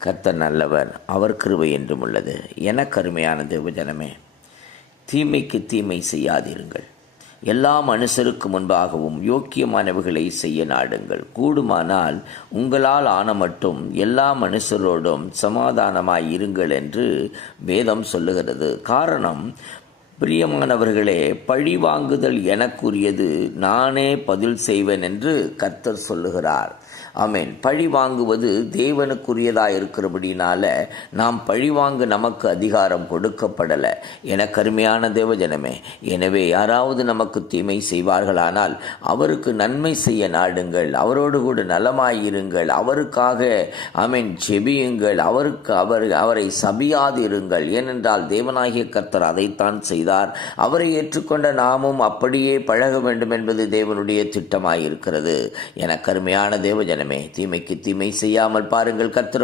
கர்த்தர் நல்லவர், அவர் கிருபை என்றும் உள்ளது. எனக்கு அருமையான தேவஜனமே, தீமைக்கு தீமை செய்யாதிருங்கள். எல்லா மனுஷருக்கு முன்பாகவும் யோக்கியமானவைகளை செய்ய நாடுங்கள். கூடுமானால் உங்களால் ஆன மட்டும் எல்லா மனுஷரோடும் சமாதானமாய் இருங்கள் என்று வேதம் சொல்லுகிறது. காரணம், பிரியமானவர்களே, பழி வாங்குதல் எனக்குரியது, நானே பதில் செய்வேன் என்று கர்த்தர் சொல்லுகிறார். ஆமென். பழி வாங்குவது தேவனுக்குரியதாக இருக்கிறபடினால நாம் பழிவாங்க நமக்கு அதிகாரம் கொடுக்கப்படலை. எனக்கு அருமையான தேவஜனமே, எனவே யாராவது நமக்கு தீமை செய்வார்களானால் அவருக்கு நன்மை செய்ய நாடுங்கள், அவரோடு கூட நலமாயிருங்கள், அவருக்காக ஆமென் ஜெபியுங்கள், அவரை சபியாதிருங்கள். ஏனென்றால் தேவனாகிய கர்த்தர் அதைத்தான் செய்தார். அவரை ஏற்றுக்கொண்ட நாமும் அப்படியே பழக வேண்டும் என்பது தேவனுடைய திட்டமாயிருக்கிறது. எனக்கு அருமையான தேவஜனமே, தீமைக்கு தீமை செய்யாமல் பாருங்கள். கர்த்தர்